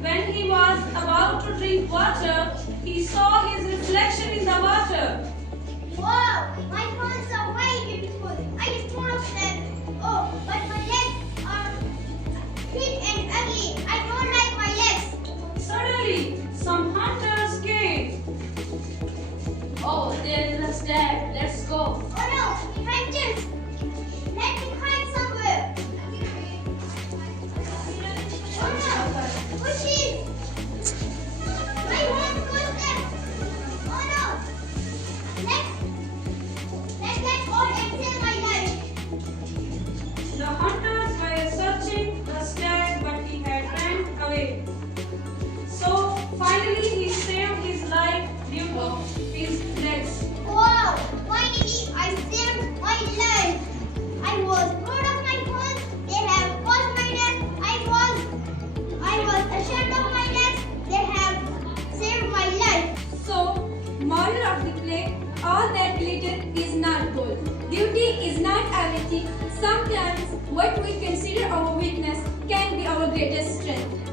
When he was about to drink water, he saw his reflection in the water. Wow, my hands are very beautiful. I just thought of them. Oh, but my legs are thin and ugly. I don't like my legs. Suddenly, some hunters came. Oh, there is a stag. Let's go. Oh no, hunters! Let me hide somewhere. Oh no, bushes! My home goes there. Oh no! Let get out and save my life. The hunters were searching the stag, but he had ran away. So finally, he saved his life due to his legs. Wow! Finally, I saved my life. I was proud of my hands. They have caused my death. I was ashamed of my legs. They have saved my life. So, moral of the play, all that glitter is not gold. Beauty is not everything. Sometimes what we consider our weakness can be our greatest strength.